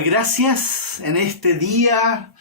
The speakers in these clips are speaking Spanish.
dar gracias en este día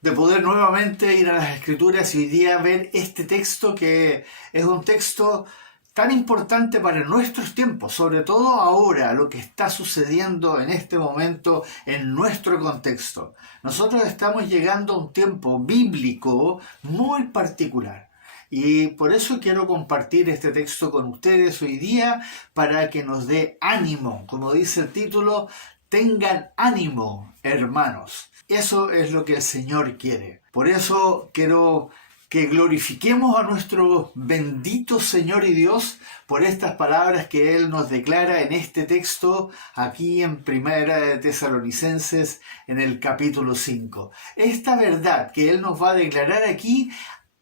de poder nuevamente ir a las Escrituras y hoy día ver este texto que es un texto tan importante para nuestros tiempos, sobre todo ahora, lo que está sucediendo en este momento en nuestro contexto. Nosotros estamos llegando a un tiempo bíblico muy particular. Y por eso quiero compartir este texto con ustedes hoy día para que nos dé ánimo. Como dice el título, tengan ánimo, hermanos. Eso es lo que el Señor quiere. Por eso quiero que glorifiquemos a nuestro bendito Señor y Dios por estas palabras que Él nos declara en este texto, aquí en Primera de Tesalonicenses, en el capítulo 5. Esta verdad que Él nos va a declarar aquí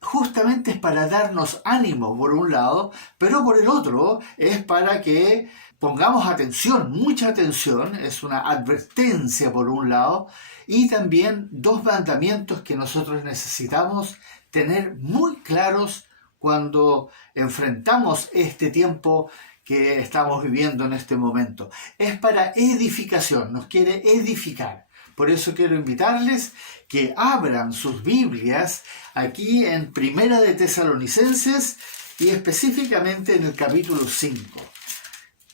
justamente es para darnos ánimo por un lado, pero por el otro es para que pongamos atención, mucha atención, es una advertencia por un lado, y también dos mandamientos que nosotros necesitamos tener muy claros cuando enfrentamos este tiempo que estamos viviendo en este momento. Es para edificación, nos quiere edificar. Por eso quiero invitarles que abran sus Biblias aquí en Primera de Tesalonicenses y específicamente en el capítulo 5.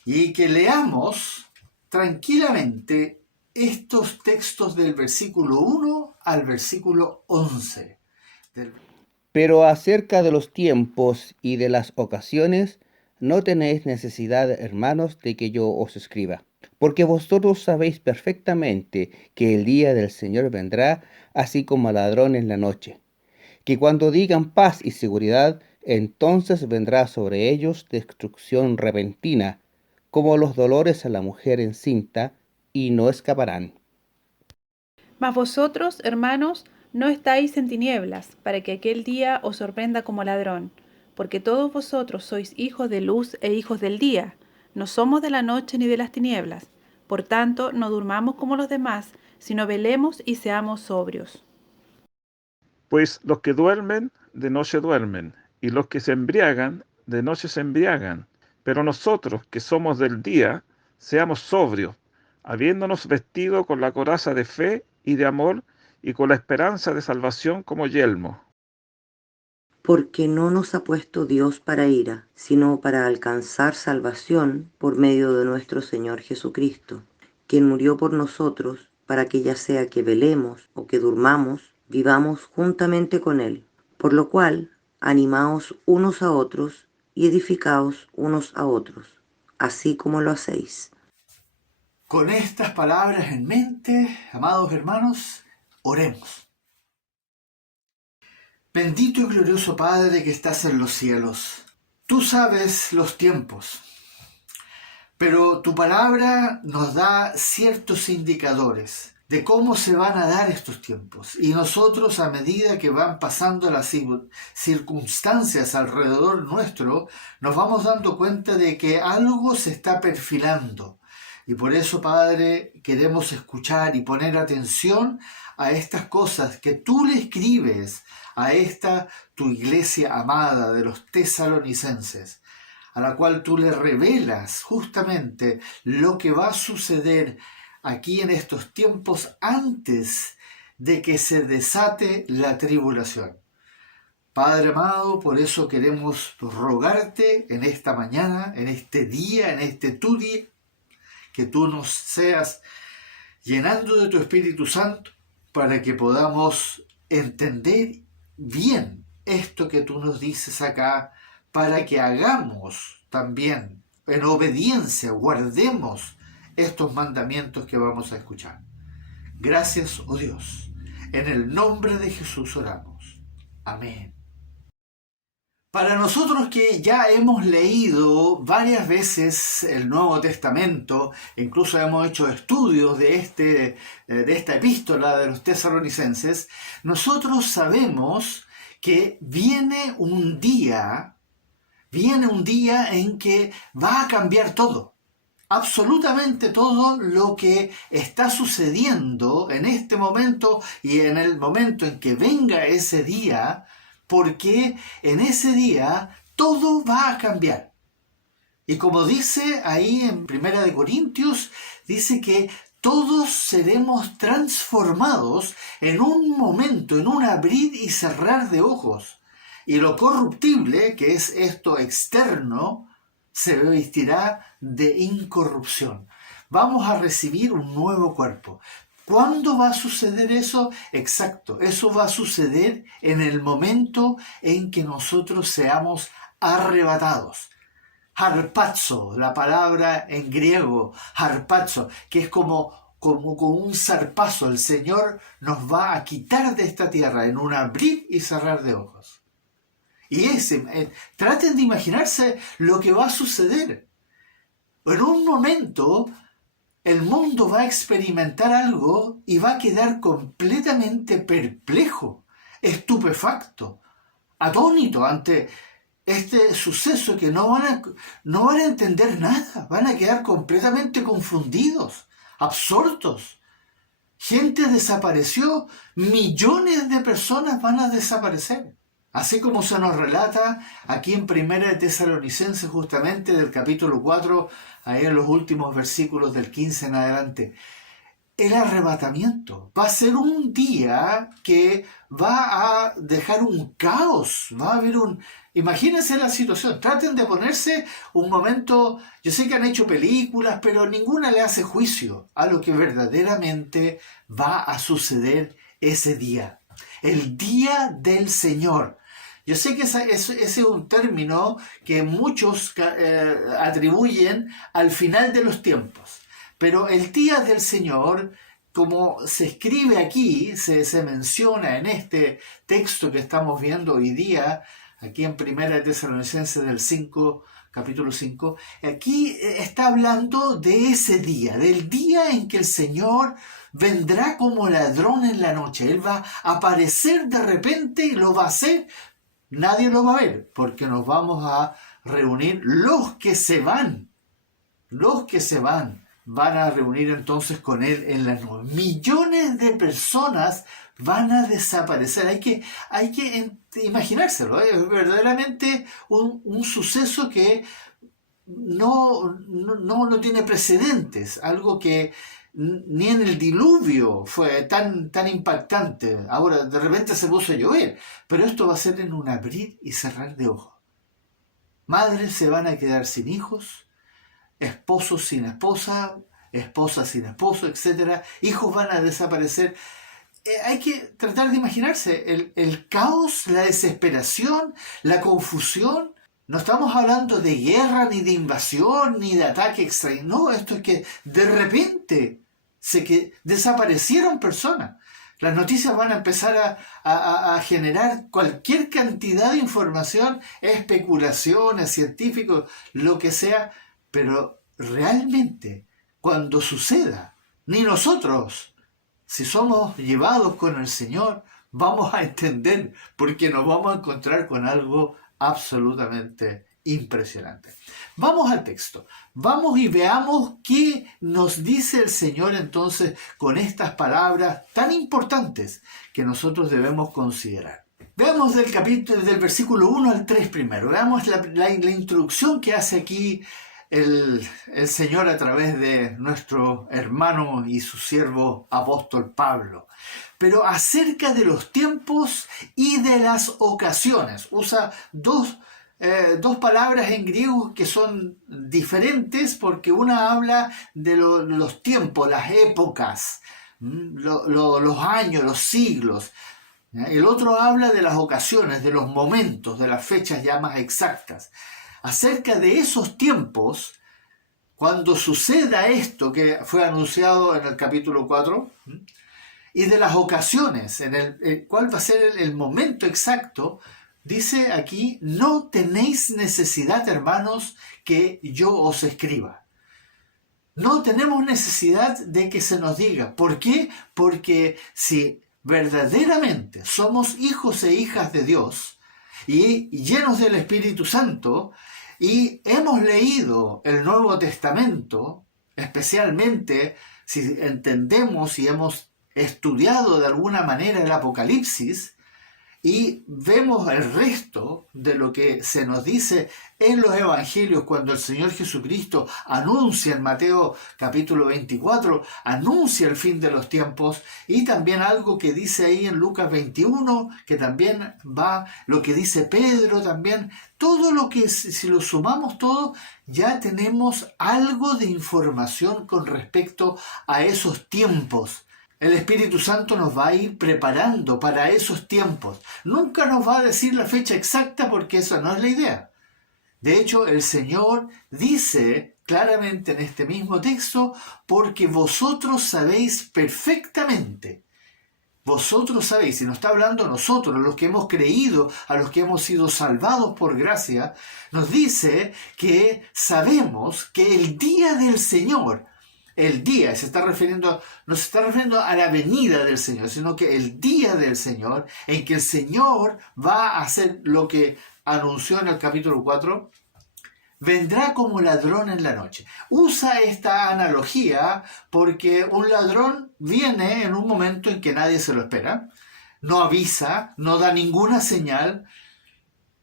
Y que leamos tranquilamente estos textos del versículo 1 al versículo 11. Pero acerca de los tiempos y de las ocasiones, no tenéis necesidad, hermanos, de que yo os escriba. Porque vosotros sabéis perfectamente que el día del Señor vendrá así como ladrón en la noche. Que cuando digan paz y seguridad, entonces vendrá sobre ellos destrucción repentina, como los dolores a la mujer encinta, y no escaparán. Mas vosotros, hermanos, no estáis en tinieblas, para que aquel día os sorprenda como ladrón, porque todos vosotros sois hijos de luz e hijos del día, no somos de la noche ni de las tinieblas. Por tanto, no durmamos como los demás, sino velemos y seamos sobrios. Pues los que duermen, de noche duermen, y los que se embriagan, de noche se embriagan. Pero nosotros, que somos del día, seamos sobrios, habiéndonos vestido con la coraza de fe y de amor, y con la esperanza de salvación como yelmo. Porque no nos ha puesto Dios para ira, sino para alcanzar salvación por medio de nuestro Señor Jesucristo, quien murió por nosotros, para que ya sea que velemos o que durmamos, vivamos juntamente con Él. Por lo cual, animaos unos a otros y edificaos unos a otros, así como lo hacéis. Con estas palabras en mente, amados hermanos, oremos. Bendito y glorioso Padre que estás en los cielos, tú sabes los tiempos, pero tu palabra nos da ciertos indicadores de cómo se van a dar estos tiempos. Y nosotros, a medida que van pasando las circunstancias alrededor nuestro, nos vamos dando cuenta de que algo se está perfilando. Y por eso, Padre, queremos escuchar y poner atención a estas cosas que tú le escribes a esta tu iglesia amada de los tesalonicenses, a la cual tú le revelas justamente lo que va a suceder aquí en estos tiempos antes de que se desate la tribulación. Padre amado, por eso queremos rogarte en esta mañana, en este día, en este tu día, que tú nos seas llenando de tu Espíritu Santo para que podamos entender bien esto que tú nos dices acá, para que hagamos también en obediencia, guardemos estos mandamientos que vamos a escuchar. Gracias, oh Dios. En el nombre de Jesús oramos. Amén. Para nosotros que ya hemos leído varias veces el Nuevo Testamento, incluso hemos hecho estudios de esta epístola de los tesalonicenses, nosotros sabemos que viene un día en que va a cambiar todo. Absolutamente todo lo que está sucediendo en este momento y en el momento en que venga ese día, porque en ese día todo va a cambiar. Y como dice ahí en 1 Corintios, dice que todos seremos transformados en un momento, en un abrir y cerrar de ojos. Y lo corruptible, que es esto externo, se vestirá de incorrupción. Vamos a recibir un nuevo cuerpo. ¿Cuándo va a suceder eso? Exacto, eso va a suceder en el momento en que nosotros seamos arrebatados. Harpazo, la palabra en griego, harpazo, que es como un zarpazo. El Señor nos va a quitar de esta tierra en un abrir y cerrar de ojos. Y traten de imaginarse lo que va a suceder. En un momento, el mundo va a experimentar algo y va a quedar completamente perplejo, estupefacto, atónito ante este suceso, que no van a entender nada, van a quedar completamente confundidos, absortos. Gente desapareció, millones de personas van a desaparecer. Así como se nos relata aquí en 1 Tesalonicenses, justamente del capítulo 4, ahí en los últimos versículos del 15 en adelante. El arrebatamiento va a ser un día que va a dejar un caos, va a haber Imagínense la situación, traten de ponerse un momento. Yo sé que han hecho películas, pero ninguna le hace juicio a lo que verdaderamente va a suceder ese día. El día del Señor. Yo sé que ese es un término que muchos atribuyen al final de los tiempos. Pero el día del Señor, como se escribe aquí, se menciona en este texto que estamos viendo hoy día, aquí en 1 Tesalonicenses del 5, capítulo 5, aquí está hablando de ese día, del día en que el Señor vendrá como ladrón en la noche. Él va a aparecer de repente y lo va a hacer. Nadie lo va a ver, porque nos vamos a reunir los que se van. Los que se van a reunir entonces con Él en la nube. Millones de personas van a desaparecer. Hay que imaginárselo. Es verdaderamente un suceso que no tiene precedentes. Algo que ni en el diluvio fue tan impactante. Ahora de repente se puso a llover, pero esto va a ser en un abrir y cerrar de ojos. Madres se van a quedar sin hijos, esposos sin esposa, esposas sin esposo, etc. Hijos van a desaparecer. Hay que tratar de imaginarse el caos, la desesperación, la confusión. No estamos hablando de guerra, ni de invasión, ni de ataque extraño. No, esto es que de repente desaparecieron personas. Las noticias van a empezar a generar cualquier cantidad de información, especulaciones, científicos, lo que sea, pero realmente, cuando suceda, ni nosotros, si somos llevados con el Señor, vamos a entender, porque nos vamos a encontrar con algo absolutamente impresionante. Vamos al texto. Vamos y veamos qué nos dice el Señor entonces con estas palabras tan importantes que nosotros debemos considerar. Veamos del versículo 1 al 3 primero. Veamos la introducción que hace aquí el Señor a través de nuestro hermano y su siervo apóstol Pablo. Pero acerca de los tiempos y de las ocasiones. Usa dos palabras en griego que son diferentes, porque una habla de los tiempos, las épocas, los años, los siglos. El otro habla de las ocasiones, de los momentos, de las fechas ya más exactas. Acerca de esos tiempos, cuando suceda esto que fue anunciado en el capítulo 4, y de las ocasiones, cuál va a ser el momento exacto, dice aquí: no tenéis necesidad, hermanos, que yo os escriba. No tenemos necesidad de que se nos diga. ¿Por qué? Porque si verdaderamente somos hijos e hijas de Dios y llenos del Espíritu Santo, y hemos leído el Nuevo Testamento, especialmente si entendemos y hemos estudiado de alguna manera el Apocalipsis, Y vemos el resto de lo que se nos dice en los evangelios cuando el Señor Jesucristo anuncia en Mateo capítulo 24, anuncia el fin de los tiempos, y también algo que dice ahí en Lucas 21, que también va, lo que dice Pedro también. Todo lo que, si lo sumamos todo, ya tenemos algo de información con respecto a esos tiempos. El Espíritu Santo nos va a ir preparando para esos tiempos. Nunca nos va a decir la fecha exacta porque esa no es la idea. De hecho, el Señor dice claramente en este mismo texto, porque vosotros sabéis perfectamente. Vosotros sabéis, y nos está hablando a nosotros, a los que hemos creído, a los que hemos sido salvados por gracia, nos dice que sabemos que el día del Señor, el día, no se está refiriendo a la venida del Señor, sino que el día del Señor, en que el Señor va a hacer lo que anunció en el capítulo 4, vendrá como ladrón en la noche. Usa esta analogía porque un ladrón viene en un momento en que nadie se lo espera, no avisa, no da ninguna señal,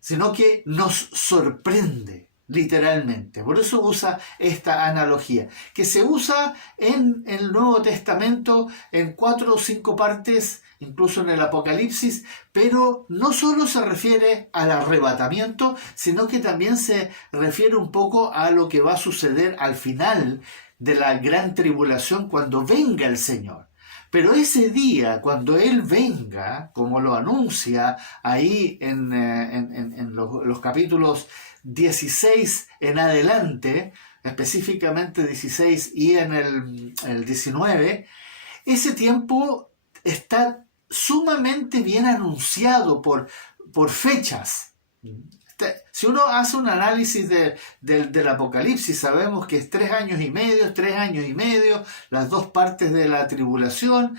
sino que nos sorprende. Literalmente. Por eso usa esta analogía, que se usa en el Nuevo Testamento en 4 o 5 partes, incluso en el Apocalipsis, pero no solo se refiere al arrebatamiento, sino que también se refiere un poco a lo que va a suceder al final de la gran tribulación cuando venga el Señor. Pero ese día, cuando Él venga, como lo anuncia ahí en los capítulos 16 en adelante, específicamente 16 y en el 19, ese tiempo está sumamente bien anunciado por fechas. Si uno hace un análisis del Apocalipsis, sabemos que es 3 años y medio, las 2 partes de la tribulación,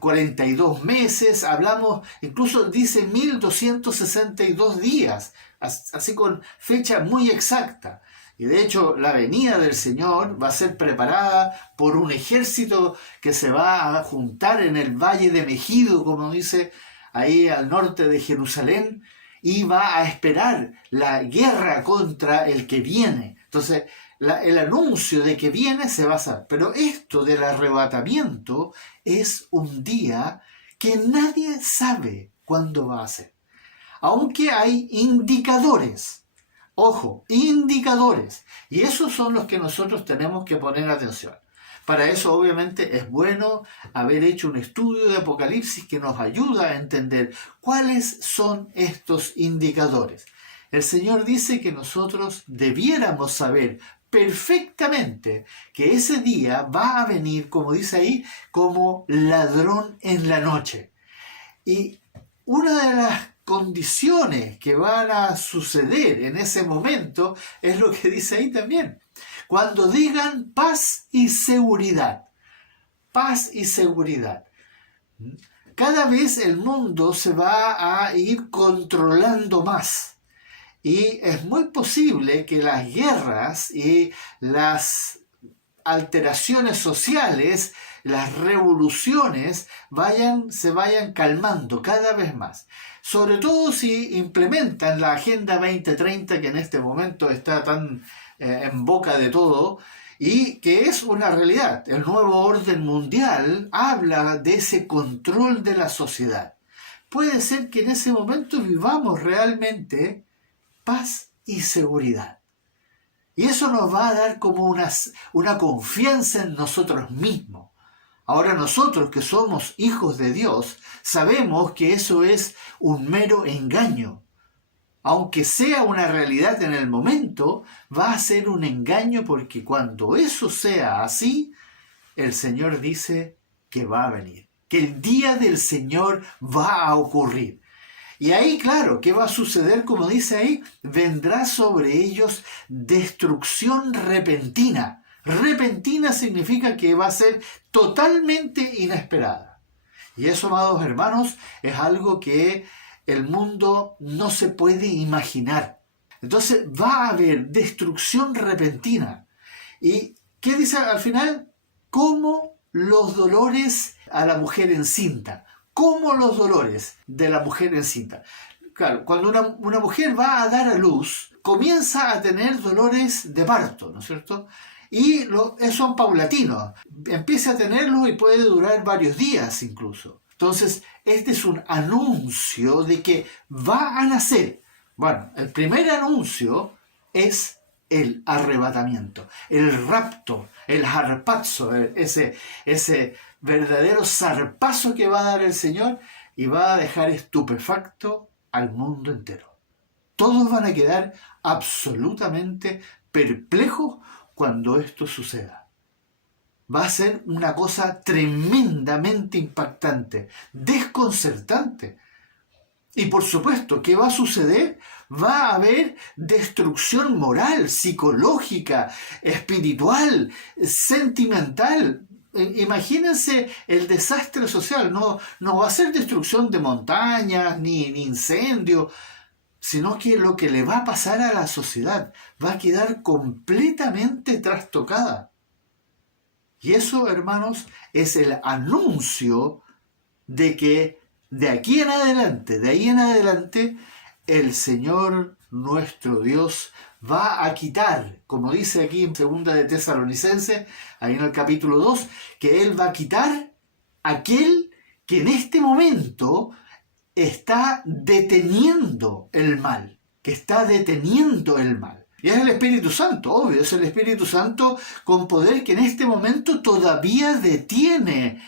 42 meses, hablamos, incluso dice 1262 días, así con fecha muy exacta. Y de hecho la venida del Señor va a ser preparada por un ejército que se va a juntar en el valle de Megido, como dice ahí al norte de Jerusalén, y va a esperar la guerra contra el que viene. Entonces, el anuncio de que viene se va a hacer. Pero esto del arrebatamiento es un día que nadie sabe cuándo va a ser. Aunque hay indicadores. Ojo, indicadores. Y esos son los que nosotros tenemos que poner atención. Para eso, obviamente, es bueno haber hecho un estudio de Apocalipsis que nos ayuda a entender cuáles son estos indicadores. El Señor dice que nosotros debiéramos saber perfectamente que ese día va a venir, como dice ahí, como ladrón en la noche. Y una de las condiciones que van a suceder en ese momento es lo que dice ahí también. Cuando digan paz y seguridad. Paz y seguridad. Cada vez el mundo se va a ir controlando más. Y es muy posible que las guerras y las alteraciones sociales, las revoluciones se vayan calmando cada vez más. Sobre todo si implementan la Agenda 2030, que en este momento está tan en boca de todo, y que es una realidad. El nuevo orden mundial habla de ese control de la sociedad. Puede ser que en ese momento vivamos realmente paz y seguridad. Y eso nos va a dar como una confianza en nosotros mismos. Ahora nosotros que somos hijos de Dios, sabemos que eso es un mero engaño. Aunque sea una realidad en el momento, va a ser un engaño porque cuando eso sea así, el Señor dice que va a venir, que el día del Señor va a ocurrir. Y ahí, claro, ¿qué va a suceder? Como dice ahí, vendrá sobre ellos destrucción repentina. Repentina significa que va a ser totalmente inesperada. Y eso, amados hermanos, es algo que el mundo no se puede imaginar. Entonces va a haber destrucción repentina. ¿Y qué dice al final? Como los dolores a la mujer encinta. como los dolores de la mujer encinta. Claro, cuando una mujer va a dar a luz, comienza a tener dolores de parto, ¿no es cierto? Y son paulatinos. Empieza a tenerlos y puede durar varios días incluso. Entonces, este es un anuncio de que va a nacer. Bueno, el primer anuncio es el arrebatamiento, el rapto, el harpazo, ese verdadero zarpazo que va a dar el Señor y va a dejar estupefacto al mundo entero. Todos van a quedar absolutamente perplejos cuando esto suceda. Va a ser una cosa tremendamente impactante, desconcertante. Y por supuesto, ¿qué va a suceder? Va a haber destrucción moral, psicológica, espiritual, sentimental. Imagínense el desastre social. No va a ser destrucción de montañas ni incendio, sino que lo que le va a pasar a la sociedad va a quedar completamente trastocada. Y eso, hermanos, es el anuncio de que de ahí en adelante, el Señor nuestro Dios va a quitar, como dice aquí en 2 de Tesalonicenses, ahí en el capítulo 2, que Él va a quitar aquel que en este momento está deteniendo el mal, Y es el Espíritu Santo, obvio, es el Espíritu Santo con poder que en este momento todavía detiene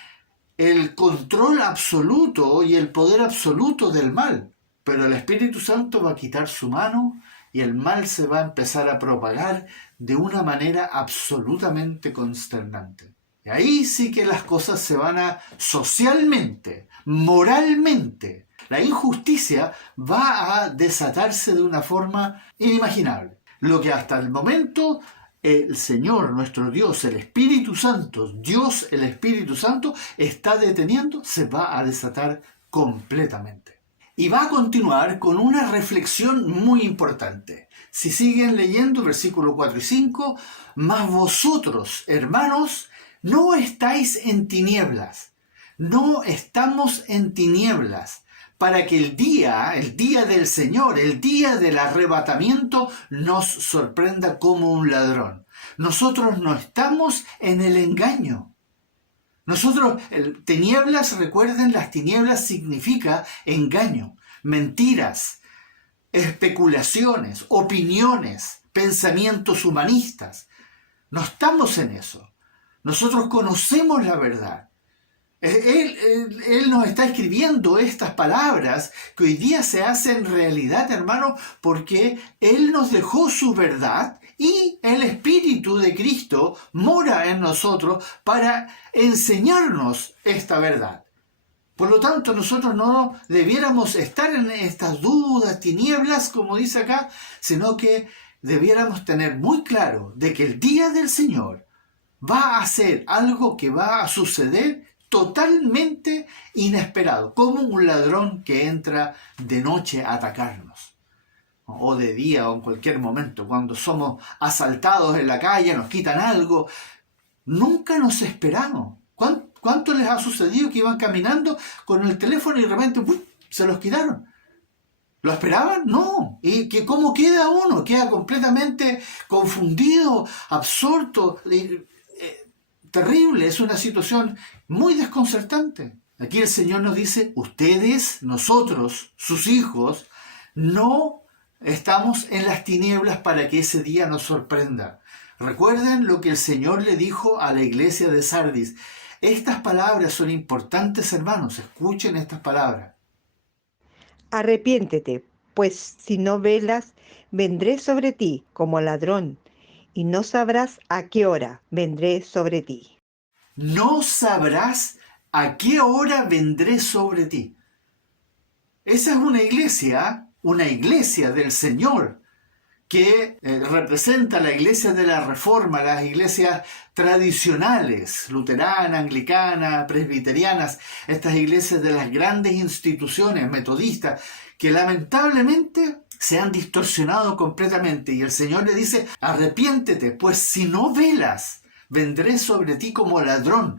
el control absoluto y el poder absoluto del mal. Pero el Espíritu Santo va a quitar su mano y el mal se va a empezar a propagar de una manera absolutamente consternante. Y ahí sí que las cosas se van a socialmente, moralmente. La injusticia va a desatarse de una forma inimaginable. Lo que hasta el momento el Señor, nuestro Dios, el Espíritu Santo, Dios, el Espíritu Santo, está deteniendo, se va a desatar completamente. Y va a continuar con una reflexión muy importante. Si siguen leyendo, versículos 4 y 5, mas vosotros, hermanos, no estáis en tinieblas, no estamos en tinieblas, para que el día del Señor, el día del arrebatamiento, nos sorprenda como un ladrón. Nosotros no estamos en el engaño. Tinieblas, recuerden, las tinieblas significa engaño, mentiras, especulaciones, opiniones, pensamientos humanistas. No estamos en eso. Nosotros conocemos la verdad. Él nos está escribiendo estas palabras que hoy día se hacen realidad, hermano, porque Él nos dejó su verdad y el Espíritu de Cristo mora en nosotros para enseñarnos esta verdad. Por lo tanto, nosotros no debiéramos estar en estas dudas, tinieblas, como dice acá, sino que debiéramos tener muy claro de que el día del Señor va a ser algo que va a suceder totalmente inesperado, como un ladrón que entra de noche a atacarnos, o de día o en cualquier momento, cuando somos asaltados en la calle, nos quitan algo, nunca nos esperamos. ¿Cuánto les ha sucedido que iban caminando con el teléfono y de repente se los quitaron? ¿Lo esperaban? No. ¿Y cómo queda uno? Queda completamente confundido, absorto. Terrible, es una situación muy desconcertante. Aquí el Señor nos dice, ustedes, nosotros, sus hijos, no estamos en las tinieblas para que ese día nos sorprenda. Recuerden lo que el Señor le dijo a la iglesia de Sardis. Estas palabras son importantes, hermanos, escuchen estas palabras. Arrepiéntete, pues si no velas, vendré sobre ti como ladrón, y no sabrás a qué hora vendré sobre ti. No sabrás a qué hora vendré sobre ti. Esa es una iglesia del Señor, que representa la iglesia de la Reforma, las iglesias tradicionales, luterana, anglicana, presbiterianas, estas iglesias de las grandes instituciones metodistas, que lamentablemente se han distorsionado completamente. Y el Señor le dice, arrepiéntete, pues si no velas, vendré sobre ti como ladrón.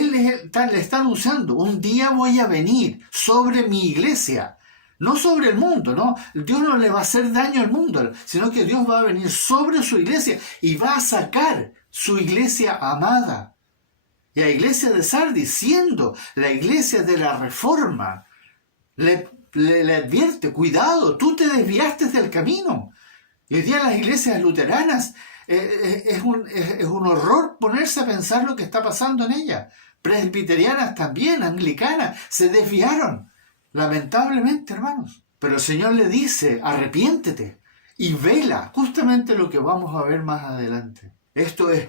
le está anunciando, un día voy a venir sobre mi iglesia, no sobre el mundo, ¿no? Dios no le va a hacer daño al mundo, sino que Dios va a venir sobre su iglesia y va a sacar su iglesia amada. Y la iglesia de Sardis, siendo la iglesia de la reforma, le advierte, cuidado, tú te desviaste del camino. Y hoy día las iglesias luteranas, es un horror ponerse a pensar lo que está pasando en ellas. Presbiterianas también, anglicanas, se desviaron. Lamentablemente, hermanos. Pero el Señor le dice, arrepiéntete y vela, justamente lo que vamos a ver más adelante. Esto es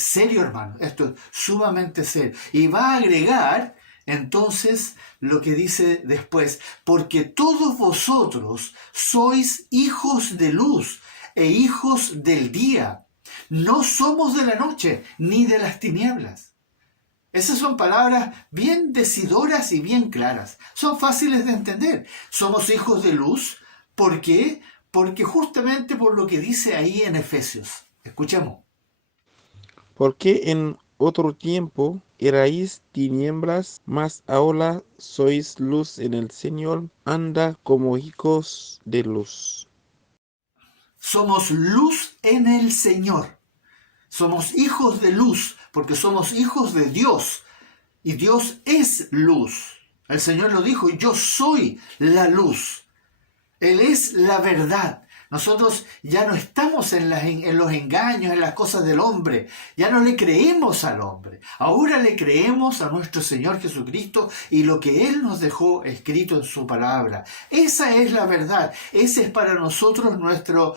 serio, hermano. Esto es sumamente serio. Y va a agregar entonces lo que dice después, porque todos vosotros sois hijos de luz e hijos del día. No somos de la noche ni de las tinieblas. Esas son palabras bien decidoras y bien claras. Son fáciles de entender. Somos hijos de luz. ¿Por qué? Porque justamente por lo que dice ahí en Efesios. Escuchemos. Porque en otro tiempo erais tinieblas, mas ahora sois luz en el Señor. Anda como hijos de luz. Somos luz en el Señor. Somos hijos de luz, porque somos hijos de Dios. Y Dios es luz. El Señor lo dijo, yo soy la luz. Él es la verdad. Nosotros ya no estamos en los engaños, en las cosas del hombre. Ya no le creemos al hombre. Ahora le creemos a nuestro Señor Jesucristo y lo que Él nos dejó escrito en su palabra. Esa es la verdad. Ese es para nosotros nuestro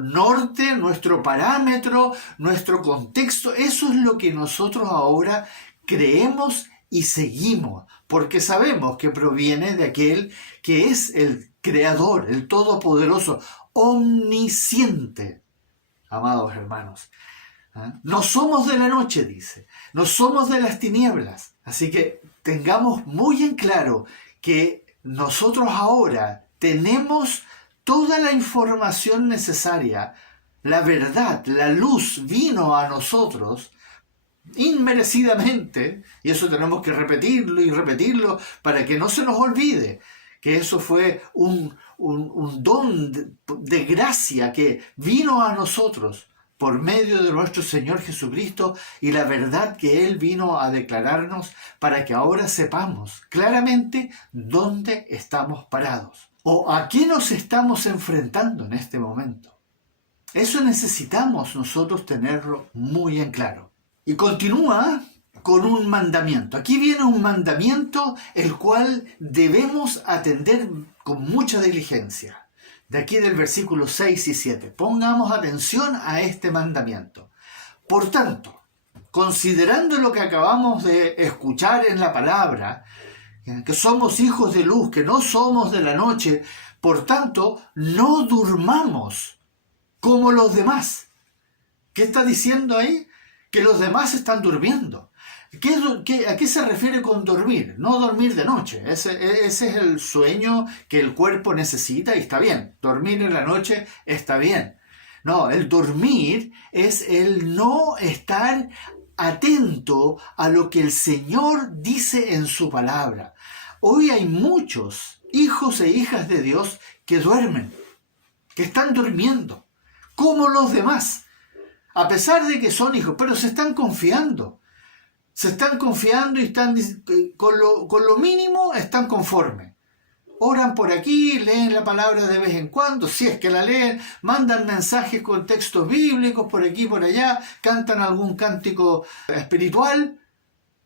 norte, nuestro parámetro, nuestro contexto. Eso es lo que nosotros ahora creemos y seguimos, porque sabemos que proviene de aquel que es el Creador, el Todopoderoso, omnisciente. Amados hermanos, no somos de la noche, dice, no somos de las tinieblas. Así que tengamos muy en claro que nosotros ahora tenemos toda la información necesaria, la verdad, la luz vino a nosotros inmerecidamente, y eso tenemos que repetirlo y repetirlo para que no se nos olvide que eso fue un don de gracia que vino a nosotros por medio de nuestro Señor Jesucristo y la verdad que Él vino a declararnos para que ahora sepamos claramente dónde estamos parados o a qué nos estamos enfrentando en este momento. Eso necesitamos nosotros tenerlo muy en claro. Y continúa con un mandamiento. Aquí viene un mandamiento el cual debemos atender con mucha diligencia. De aquí del versículo 6 y 7. Pongamos atención a este mandamiento. Por tanto, considerando lo que acabamos de escuchar en la palabra, que somos hijos de luz, que no somos de la noche, por tanto, no durmamos como los demás. ¿Qué está diciendo ahí? Que los demás están durmiendo. ¿A qué se refiere con dormir? No dormir de noche. Ese es el sueño que el cuerpo necesita y está bien. Dormir en la noche está bien. No, el dormir es el no estar atento a lo que el Señor dice en su palabra. Hoy hay muchos hijos e hijas de Dios que duermen, que están durmiendo, como los demás. A pesar de que son hijos, pero se están confiando. Se están confiando y están con lo mínimo están conformes. Oran por aquí, leen la palabra de vez en cuando, si es que la leen, mandan mensajes con textos bíblicos por aquí y por allá, cantan algún cántico espiritual,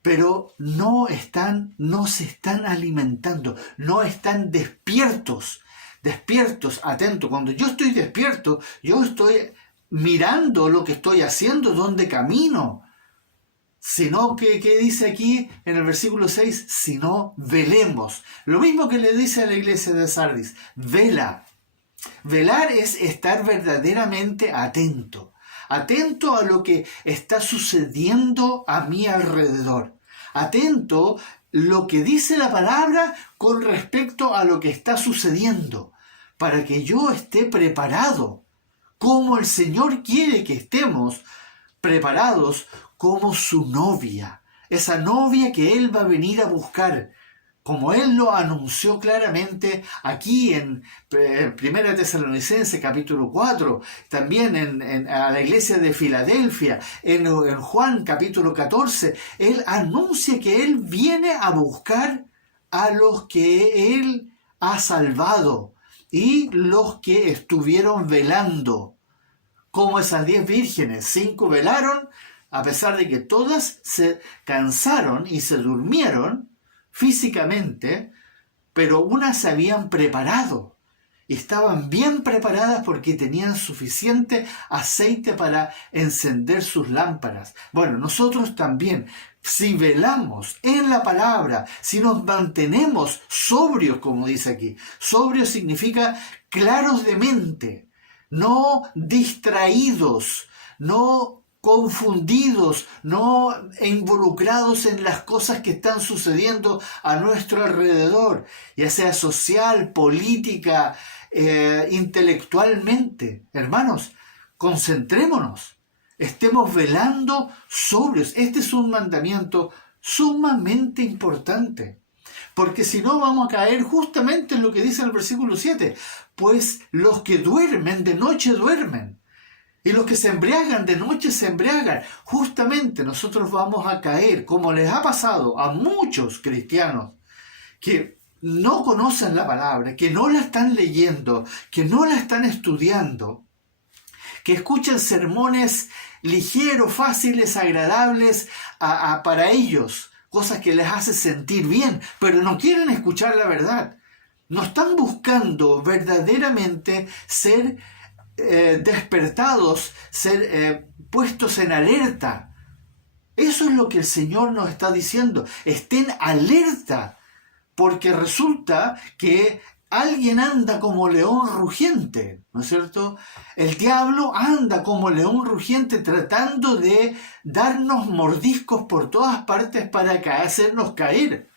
pero no se están alimentando, no están despiertos, atentos. Cuando yo estoy despierto, yo estoy mirando lo que estoy haciendo, dónde camino. Sino que dice aquí en el versículo 6, sino velemos. Lo mismo que le dice a la iglesia de Sardis, vela. Velar es estar verdaderamente atento a lo que está sucediendo a mi alrededor. Atento lo que dice la palabra con respecto a lo que está sucediendo, para que yo esté preparado, como el Señor quiere que estemos preparados como su novia. esa novia que Él va a venir a buscar, como Él lo anunció claramente aquí en 1 Tesalonicenses capítulo 4, también a la iglesia de Filadelfia, en Juan capítulo 14, Él anuncia que Él viene a buscar a los que Él ha salvado y los que estuvieron velando, como esas 10 vírgenes. 5 velaron, a pesar de que todas se cansaron y se durmieron físicamente, pero unas se habían preparado y estaban bien preparadas porque tenían suficiente aceite para encender sus lámparas. Bueno, nosotros también, si velamos en la palabra, si nos mantenemos sobrios, como dice aquí. Sobrio significa claros de mente, no distraídos, no confundidos, no involucrados en las cosas que están sucediendo a nuestro alrededor, ya sea social, política, intelectualmente. Hermanos, concentrémonos, estemos velando sobrios. Este es un mandamiento sumamente importante, porque si no vamos a caer justamente en lo que dice en el versículo 7, pues los que duermen de noche duermen, y los que se embriagan de noche se embriagan. Justamente nosotros vamos a caer, como les ha pasado a muchos cristianos que no conocen la palabra, que no la están leyendo, que no la están estudiando, que escuchan sermones ligeros, fáciles, agradables para ellos, cosas que les hace sentir bien, pero no quieren escuchar la verdad. No están buscando verdaderamente ser despertados, ser puestos en alerta. Eso es lo que el Señor nos está diciendo. Estén alerta, porque resulta que alguien anda como león rugiente, ¿no es cierto? El diablo anda como león rugiente tratando de darnos mordiscos por todas partes para hacernos caer.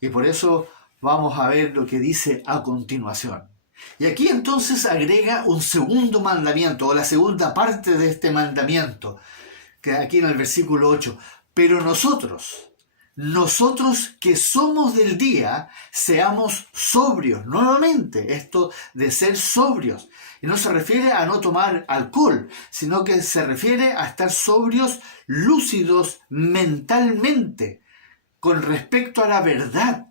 Y por eso vamos a ver lo que dice a continuación. Y aquí entonces agrega un segundo mandamiento, o la segunda parte de este mandamiento, que aquí en el versículo 8. Pero nosotros que somos del día, seamos sobrios. Nuevamente, esto de ser sobrios. Y no se refiere a no tomar alcohol, sino que se refiere a estar sobrios, lúcidos mentalmente, con respecto a la verdad,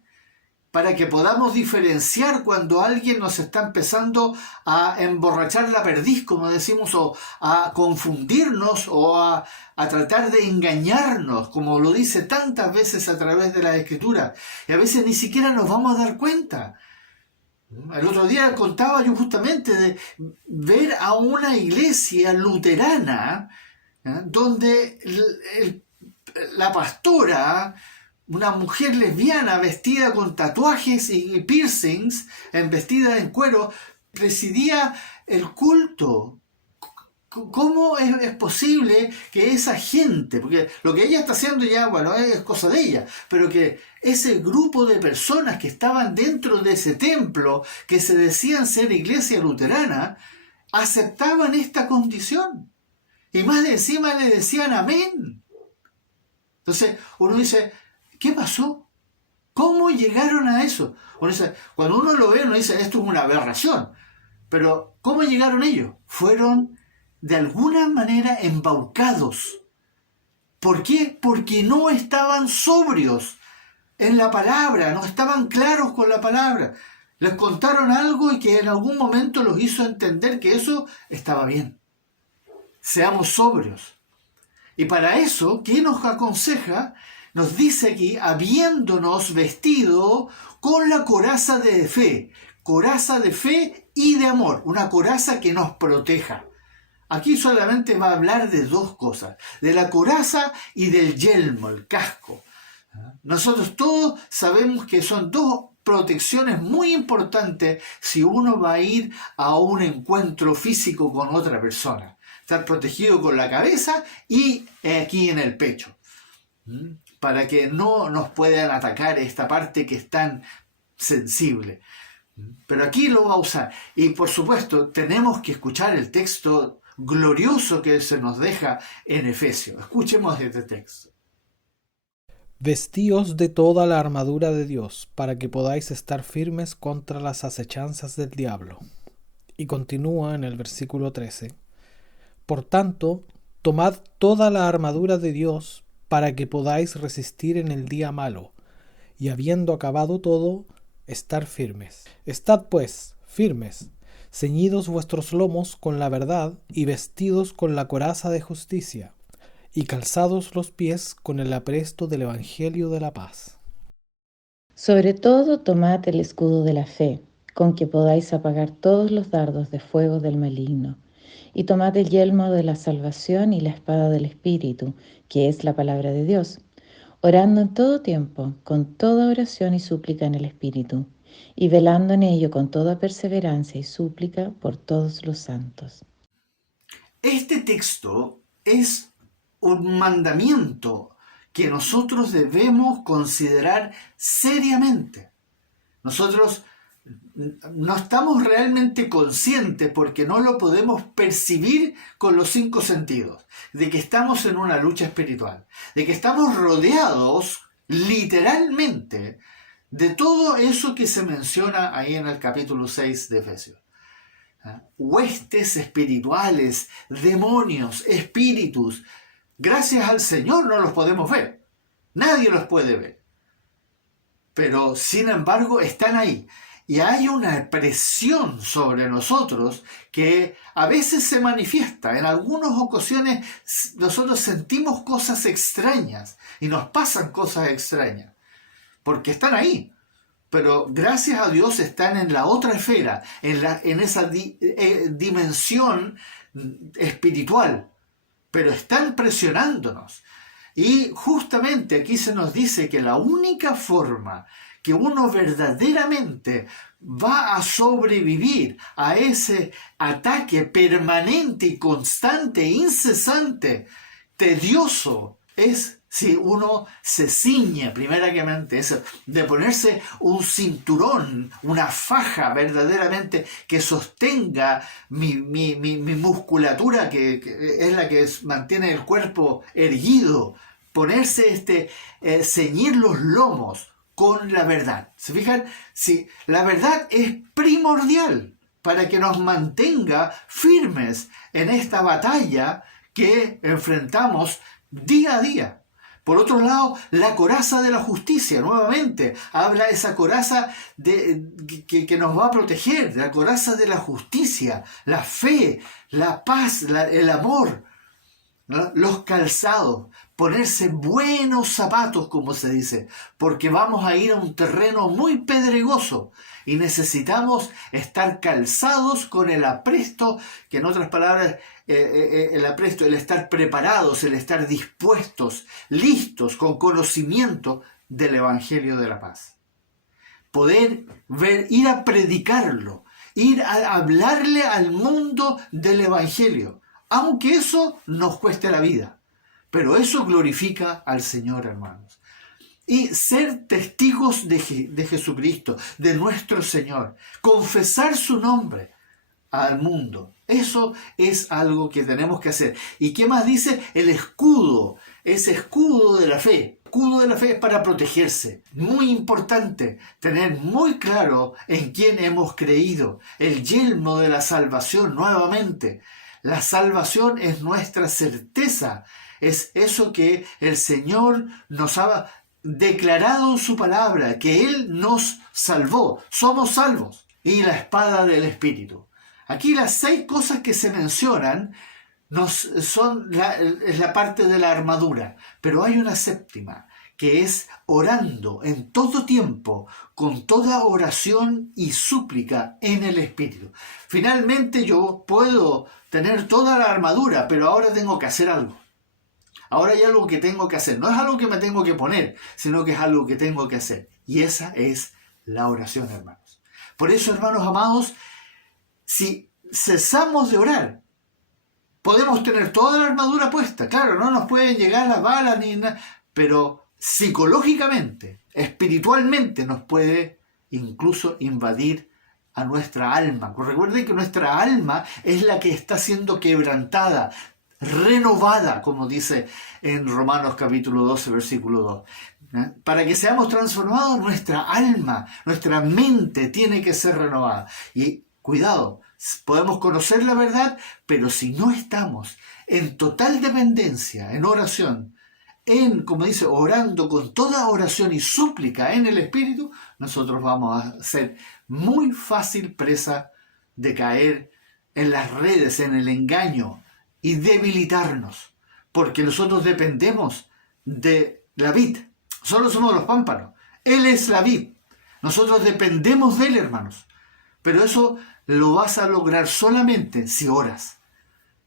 para que podamos diferenciar cuando alguien nos está empezando a emborrachar la perdiz, como decimos, o a confundirnos, o a tratar de engañarnos, como lo dice tantas veces a través de la Escritura. Y a veces ni siquiera nos vamos a dar cuenta. El otro día contaba yo justamente de ver a una iglesia luterana, donde la pastora, una mujer lesbiana vestida con tatuajes y piercings, vestida en cuero, presidía el culto. ¿Cómo es posible que esa gente, porque lo que ella está haciendo ya, bueno, es cosa de ella, pero que ese grupo de personas que estaban dentro de ese templo, que se decían ser iglesia luterana, aceptaban esta condición? Y más de encima le decían amén. Entonces uno dice, ¿qué pasó? ¿Cómo llegaron a eso? Cuando uno lo ve, uno dice, esto es una aberración. Pero, ¿cómo llegaron ellos? Fueron, de alguna manera, embaucados. ¿Por qué? Porque no estaban sobrios en la palabra, no estaban claros con la palabra. Les contaron algo y que en algún momento los hizo entender que eso estaba bien. Seamos sobrios. Y para eso, ¿qué nos aconseja? Nos dice aquí, habiéndonos vestido con la coraza de fe y de amor, una coraza que nos proteja. Aquí solamente va a hablar de dos cosas, de la coraza y del yelmo, el casco. Nosotros todos sabemos que son dos protecciones muy importantes si uno va a ir a un encuentro físico con otra persona. Estar protegido con la cabeza y aquí en el pecho, para que no nos puedan atacar esta parte que es tan sensible. Pero aquí lo va a usar. Y por supuesto, tenemos que escuchar el texto glorioso que se nos deja en Efesios. Escuchemos este texto. Vestíos de toda la armadura de Dios, para que podáis estar firmes contra las acechanzas del diablo. Y continúa en el versículo 13. Por tanto, tomad toda la armadura de Dios, para que podáis resistir en el día malo, y habiendo acabado todo, estar firmes. Estad pues firmes, ceñidos vuestros lomos con la verdad, y vestidos con la coraza de justicia, y calzados los pies con el apresto del Evangelio de la paz. Sobre todo, tomad el escudo de la fe, con que podáis apagar todos los dardos de fuego del maligno, y tomad el yelmo de la salvación y la espada del Espíritu, que es la palabra de Dios, orando en todo tiempo, con toda oración y súplica en el Espíritu, y velando en ello con toda perseverancia y súplica por todos los santos. Este texto es un mandamiento que nosotros debemos considerar seriamente. Nosotros no estamos realmente conscientes, porque no lo podemos percibir con los 5 sentidos, de que estamos en una lucha espiritual, de que estamos rodeados literalmente de todo eso que se menciona ahí en el capítulo 6 de Efesios. Huestes espirituales, demonios, espíritus. Gracias al Señor no los podemos ver. Nadie los puede ver. Pero sin embargo están ahí. Y hay una presión sobre nosotros que a veces se manifiesta. En algunas ocasiones nosotros sentimos cosas extrañas y nos pasan cosas extrañas. Porque están ahí. Pero gracias a Dios están en la otra esfera, en esa dimensión espiritual. Pero están presionándonos. Y justamente aquí se nos dice que la única forma que uno verdaderamente va a sobrevivir a ese ataque permanente y constante, incesante, tedioso, es si uno se ciñe, primeramente, eso, de ponerse un cinturón, una faja verdaderamente que sostenga mi musculatura, que es la que mantiene el cuerpo erguido, ponerse ceñir los lomos con la verdad. ¿Se fijan? Sí, la verdad es primordial para que nos mantenga firmes en esta batalla que enfrentamos día a día. Por otro lado, la coraza de la justicia, nuevamente, habla de esa coraza que nos va a proteger, la coraza de la justicia, la fe, la paz, el amor, ¿no? Los calzados, ponerse buenos zapatos, como se dice, porque vamos a ir a un terreno muy pedregoso y necesitamos estar calzados con el apresto, que en otras palabras, el apresto, el estar preparados, el estar dispuestos, listos, con conocimiento del Evangelio de la paz. Poder ir a predicarlo, ir a hablarle al mundo del Evangelio, aunque eso nos cueste la vida. Pero eso glorifica al Señor, hermanos. Y ser testigos de Jesucristo, de nuestro Señor, confesar su nombre al mundo. Eso es algo que tenemos que hacer. ¿Y qué más dice? El escudo, ese escudo de la fe. El escudo de la fe es para protegerse. Muy importante tener muy claro en quién hemos creído. El yelmo de la salvación, nuevamente. La salvación es nuestra certeza. Es eso que el Señor nos ha declarado en su palabra, que Él nos salvó. Somos salvos. Y la espada del Espíritu. Aquí las 6 cosas que se mencionan es la parte de la armadura, pero hay una 7ª, que es orando en todo tiempo, con toda oración y súplica en el Espíritu. Finalmente yo puedo tener toda la armadura, pero ahora tengo que hacer algo. Ahora hay algo que tengo que hacer. No es algo que me tengo que poner, sino que es algo que tengo que hacer. Y esa es la oración, hermanos. Por eso, hermanos amados, si cesamos de orar, podemos tener toda la armadura puesta. Claro, no nos pueden llegar las balas ni nada, pero psicológicamente, espiritualmente nos puede incluso invadir a nuestra alma. Recuerden que nuestra alma es la que está siendo quebrantada, renovada, como dice en Romanos capítulo 12, versículo 2. Para que seamos transformados, nuestra alma, nuestra mente tiene que ser renovada. Y cuidado, podemos conocer la verdad, pero si no estamos en total dependencia, en oración, como dice, orando con toda oración y súplica en el Espíritu, nosotros vamos a ser muy fácil presa de caer en las redes, en el engaño y debilitarnos, porque nosotros dependemos de la vid. Solo somos los pámpanos. Él es la vid. Nosotros dependemos de Él, hermanos. Pero eso lo vas a lograr solamente si oras.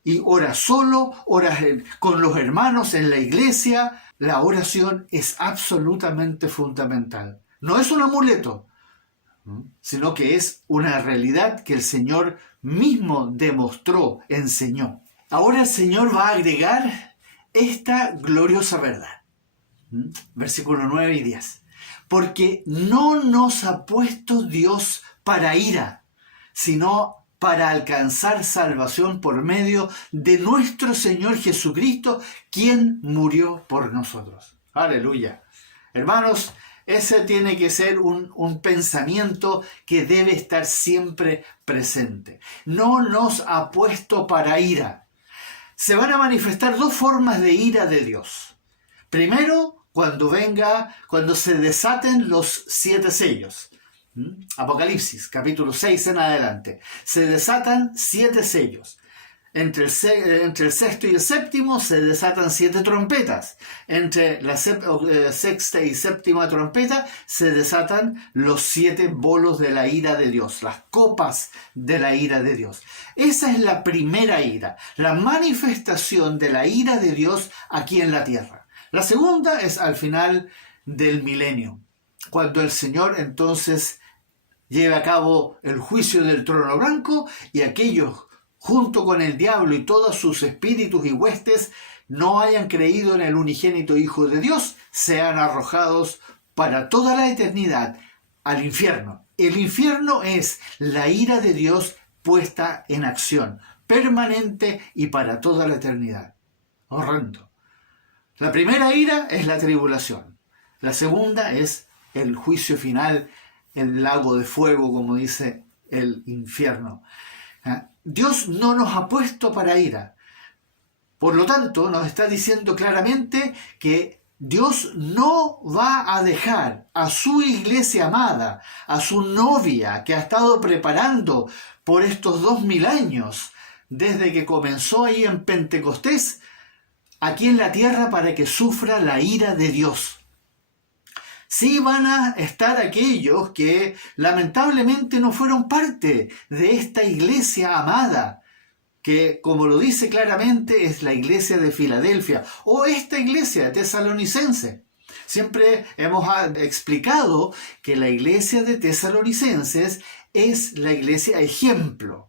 Y oras solo, oras con los hermanos en la iglesia. La oración es absolutamente fundamental. No es un amuleto, sino que es una realidad que el Señor mismo demostró, enseñó. Ahora el Señor va a agregar esta gloriosa verdad. Versículos 9 y 10. Porque no nos ha puesto Dios para ira, sino para alcanzar salvación por medio de nuestro Señor Jesucristo, quien murió por nosotros. Aleluya. Hermanos, ese tiene que ser un pensamiento que debe estar siempre presente. No nos ha puesto para ira. Se van a manifestar dos formas de ira de Dios. Primero, cuando se desaten los 7 sellos. Apocalipsis, capítulo 6 en adelante. Se desatan 7 sellos. Entre el sexto y el séptimo se desatan 7 trompetas. Entre la sexta y séptima trompeta se desatan los 7 bolos de la ira de Dios, las copas de la ira de Dios. Esa es la primera ira, la manifestación de la ira de Dios aquí en la tierra. La segunda es al final del milenio, cuando el Señor entonces lleve a cabo el juicio del trono blanco y aquellos, junto con el diablo y todos sus espíritus y huestes, no hayan creído en el unigénito Hijo de Dios, sean arrojados para toda la eternidad al infierno. El infierno es la ira de Dios puesta en acción, permanente y para toda la eternidad. Horrendo. La primera ira es la tribulación. La segunda es el juicio final, el lago de fuego, como dice el infierno. Dios no nos ha puesto para ira. Por lo tanto, nos está diciendo claramente que Dios no va a dejar a su iglesia amada, a su novia que ha estado preparando por estos 2000 años, desde que comenzó ahí en Pentecostés, aquí en la tierra para que sufra la ira de Dios. Sí van a estar aquellos que lamentablemente no fueron parte de esta iglesia amada, que como lo dice claramente es la iglesia de Filadelfia o esta iglesia de Tesalonicense. Siempre hemos explicado que la iglesia de Tesalonicenses es la iglesia ejemplo.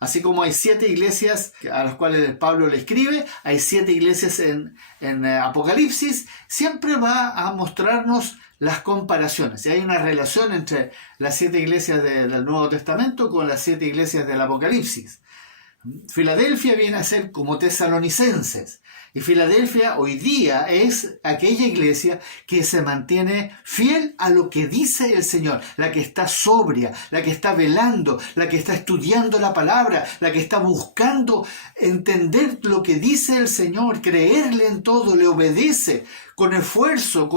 Así como hay 7 iglesias a las cuales Pablo le escribe, hay 7 iglesias en Apocalipsis, siempre va a mostrarnos las comparaciones. Y hay una relación entre las 7 iglesias del Nuevo Testamento con las 7 iglesias del Apocalipsis. Filadelfia viene a ser como Tesalonicenses. Y Filadelfia hoy día es aquella iglesia que se mantiene fiel a lo que dice el Señor, la que está sobria, la que está velando, la que está estudiando la palabra, la que está buscando entender lo que dice el Señor, creerle en todo, le obedece con esfuerzo,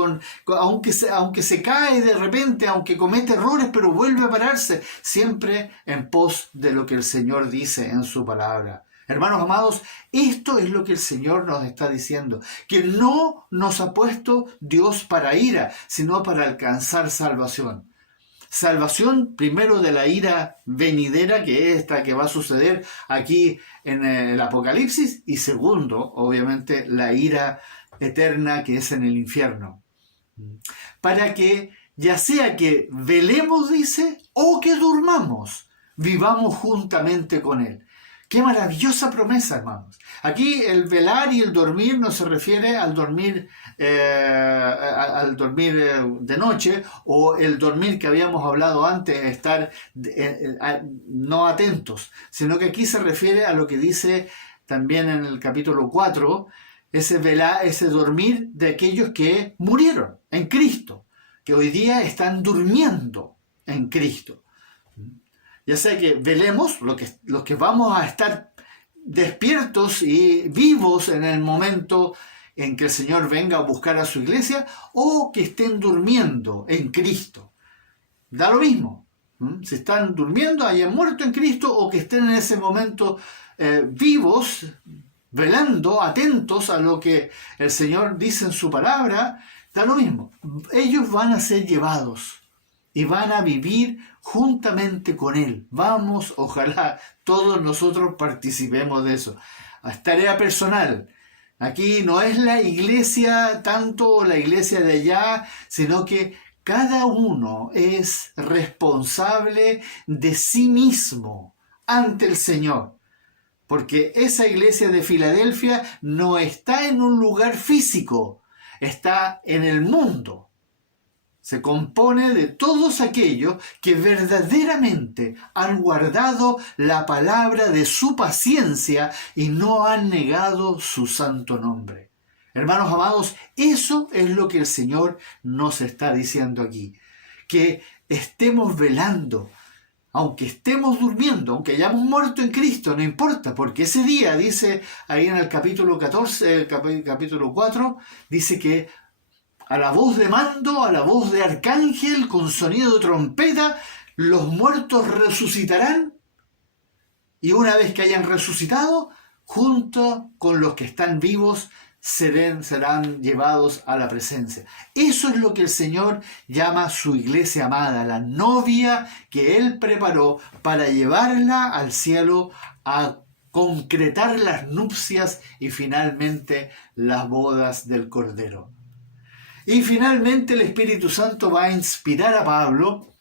aunque se cae de repente, aunque comete errores, pero vuelve a pararse, siempre en pos de lo que el Señor dice en su palabra. Hermanos amados, esto es lo que el Señor nos está diciendo, que no nos ha puesto Dios para ira, sino para alcanzar salvación. Salvación primero de la ira venidera, que es esta que va a suceder aquí en el Apocalipsis, y segundo, obviamente, la ira eterna que es en el infierno. Para que ya sea que velemos, dice, o que durmamos, vivamos juntamente con Él. ¡Qué maravillosa promesa, hermanos! Aquí el velar y el dormir no se refiere al dormir de noche o el dormir que habíamos hablado antes, estar no atentos, sino que aquí se refiere a lo que dice también en el capítulo 4, ese dormir de aquellos que murieron en Cristo, que hoy día están durmiendo en Cristo. Ya sea que velemos, los que vamos a estar despiertos y vivos en el momento en que el Señor venga a buscar a su iglesia, o que estén durmiendo en Cristo. Da lo mismo. Si están durmiendo, hayan muerto en Cristo, o que estén en ese momento vivos, velando, atentos a lo que el Señor dice en su palabra, da lo mismo. Ellos van a ser llevados y van a vivir juntamente con Él. Vamos, ojalá todos nosotros participemos de eso. Es tarea personal. Aquí no es la iglesia tanto la iglesia de allá, sino que cada uno es responsable de sí mismo ante el Señor. Porque esa iglesia de Filadelfia no está en un lugar físico, está en el mundo. Se compone de todos aquellos que verdaderamente han guardado la palabra de su paciencia y no han negado su santo nombre. Hermanos amados, eso es lo que el Señor nos está diciendo aquí. Que estemos velando, aunque estemos durmiendo, aunque hayamos muerto en Cristo, no importa, porque ese día, dice ahí en el capítulo 14, capítulo 4, dice que a la voz de mando, a la voz de arcángel, con sonido de trompeta, los muertos resucitarán, y una vez que hayan resucitado, junto con los que están vivos, serán llevados a la presencia. Eso es lo que el Señor llama su iglesia amada, la novia que Él preparó para llevarla al cielo a concretar las nupcias y finalmente las bodas del Cordero. Y finalmente el Espíritu Santo va a inspirar a Pablo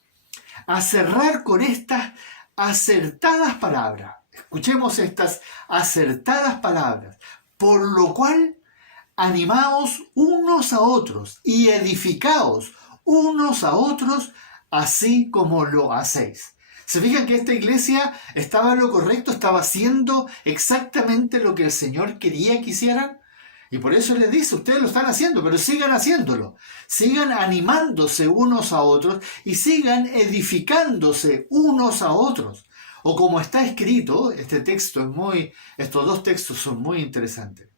a cerrar con estas acertadas palabras. Escuchemos estas acertadas palabras. Por lo cual, animaos unos a otros y edificaos unos a otros, así como lo hacéis. ¿Se fijan que esta iglesia estaba en lo correcto? Estaba haciendo exactamente lo que el Señor quería que hicieran. Y por eso les dice, ustedes lo están haciendo, pero sigan haciéndolo. Sigan animándose unos a otros y sigan edificándose unos a otros. O como está escrito, estos dos textos son muy interesantes.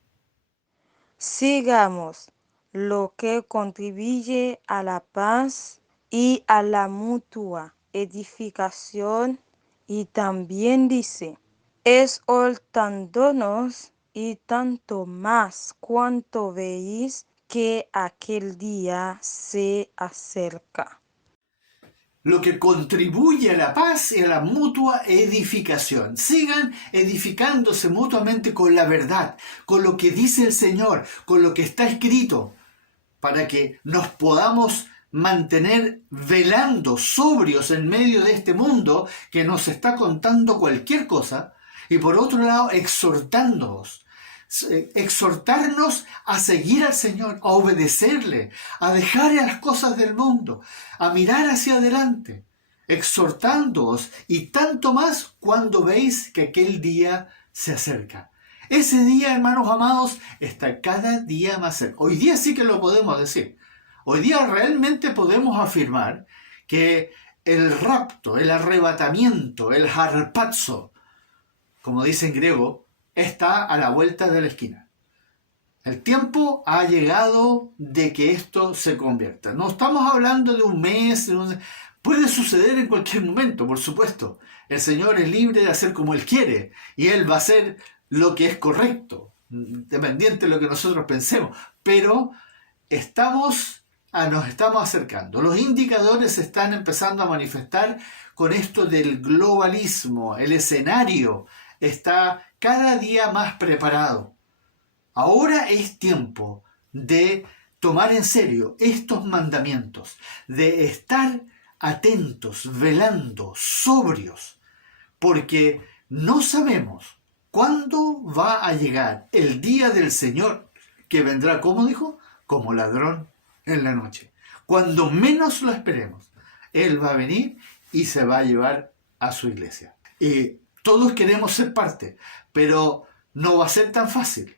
Sigamos lo que contribuye a la paz y a la mutua edificación. Y también dice, exhortándonos, y tanto más cuanto veis que aquel día se acerca. Lo que contribuye a la paz y a la mutua edificación. Sigan edificándose mutuamente con la verdad, con lo que dice el Señor, con lo que está escrito, para que nos podamos mantener velando, sobrios en medio de este mundo que nos está contando cualquier cosa, y por otro lado exhortarnos a seguir al Señor, a obedecerle, a dejar las cosas del mundo, a mirar hacia adelante, exhortándoos, y tanto más cuando veis que aquel día se acerca. Ese día, hermanos amados, está cada día más cerca. Hoy día sí que lo podemos decir. Hoy día realmente podemos afirmar que el rapto, el arrebatamiento, el harpazo, como dice en griego, está a la vuelta de la esquina. El tiempo ha llegado de que esto se convierta. No estamos hablando de un mes, puede suceder en cualquier momento, por supuesto. El Señor es libre de hacer como Él quiere, y Él va a hacer lo que es correcto, independiente de lo que nosotros pensemos. Pero nos estamos acercando. Los indicadores se están empezando a manifestar con esto del globalismo. El escenario está cada día más preparado. Ahora es tiempo de tomar en serio estos mandamientos, de estar atentos, velando, sobrios, porque no sabemos cuándo va a llegar el día del Señor, que vendrá, como dijo, como ladrón en la noche. Cuando menos lo esperemos, Él va a venir y se va a llevar a su iglesia. Y todos queremos ser parte, pero no va a ser tan fácil.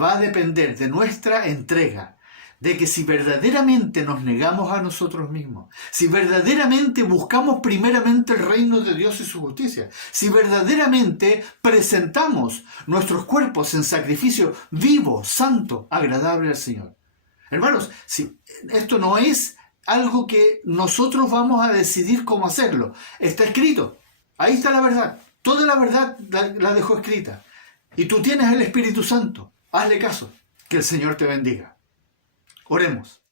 va a depender de nuestra entrega, de que si verdaderamente nos negamos a nosotros mismos, si verdaderamente buscamos primeramente el reino de Dios y su justicia, si verdaderamente presentamos nuestros cuerpos en sacrificio vivo, santo, agradable al Señor. Hermanos, si esto no es algo que nosotros vamos a decidir cómo hacerlo, está escrito, ahí está la verdad, toda la verdad la dejó escrita, y tú tienes el Espíritu Santo, hazle caso, que el Señor te bendiga. Oremos.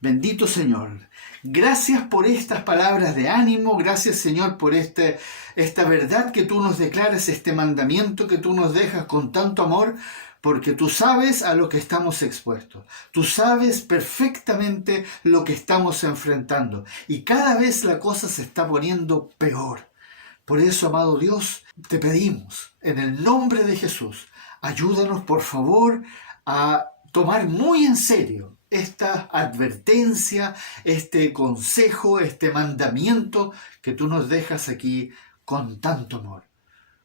Bendito Señor, gracias por estas palabras de ánimo, gracias Señor por esta verdad que tú nos declaras, este mandamiento que tú nos dejas con tanto amor, porque tú sabes a lo que estamos expuestos, tú sabes perfectamente lo que estamos enfrentando y cada vez la cosa se está poniendo peor. Por eso, amado Dios, te pedimos en el nombre de Jesús, ayúdanos por favor a tomar muy en serio esta advertencia, este consejo, este mandamiento que tú nos dejas aquí con tanto amor.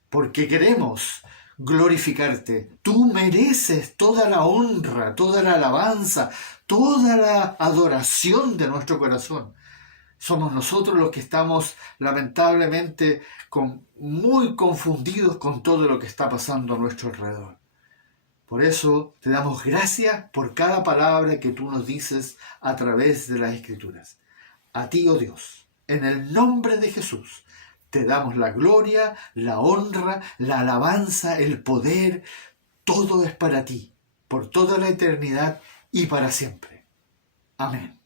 Porque queremos glorificarte. Tú mereces toda la honra, toda la alabanza, toda la adoración de nuestro corazón. Somos nosotros los que estamos lamentablemente muy confundidos con todo lo que está pasando a nuestro alrededor. Por eso te damos gracias por cada palabra que tú nos dices a través de las Escrituras. A ti, oh Dios, en el nombre de Jesús, te damos la gloria, la honra, la alabanza, el poder. Todo es para ti, por toda la eternidad y para siempre. Amén.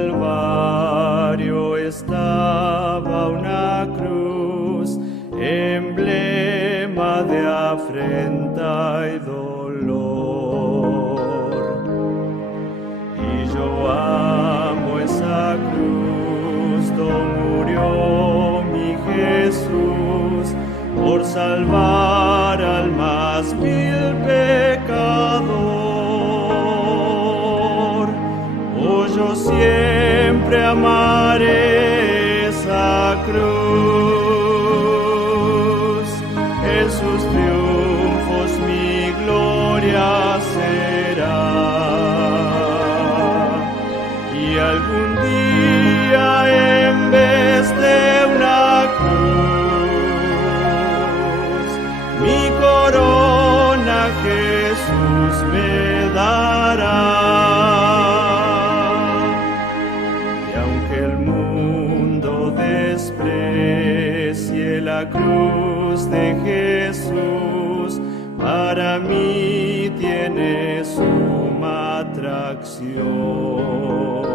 Calvario estaba una cruz, emblema de afrenta y dolor. Y yo amo esa cruz donde murió mi Jesús por salvar al más vil pecador. Yo siempre amaré esa cruz, en sus triunfos mi gloria será. Y algún día en vez de una cruz, mi corona Jesús me dará. La cruz de Jesús para mí tiene suma atracción,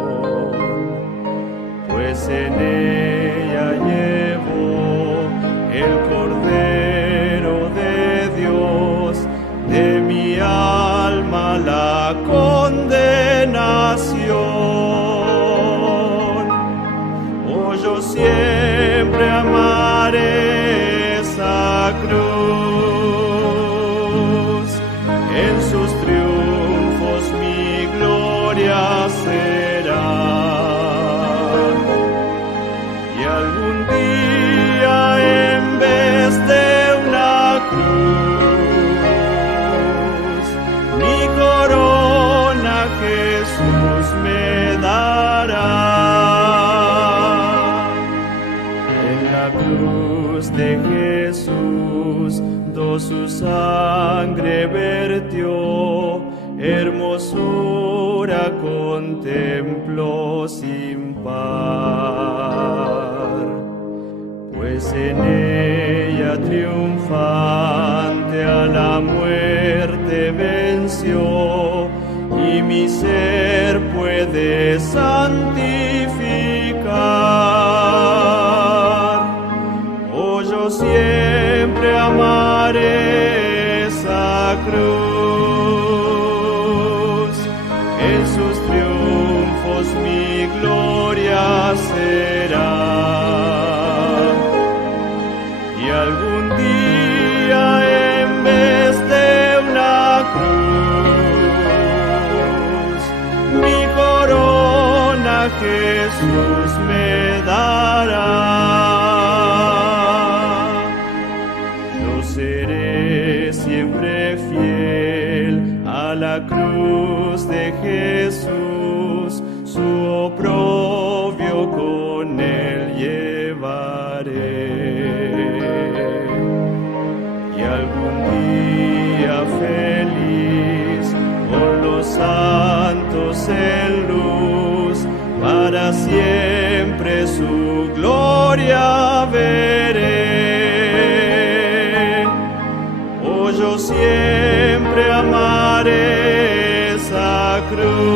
pues en ella llevo el Cordero de Dios, de mi alma la condenación. Oh, yo siempre amaré esa cruz, en sus triunfos mi gloria será. Y algún día en vez de una cruz, mi corona Jesús me dará. Cruz de Jesús, do su sangre vertió, hermosura contemplo sin par, pues en ella triunfante a la muerte venció, y mi ser puede santificar. Yo siempre amaré esa cruz, en sus triunfos mi gloria será. Y algún Jesús me dará. Yo seré siempre fiel a la cruz de Jesús, su oprobio con él llevaré. Y algún día feliz con los santos en luz, para siempre su gloria veré. Oh, yo siempre amaré esa cruz.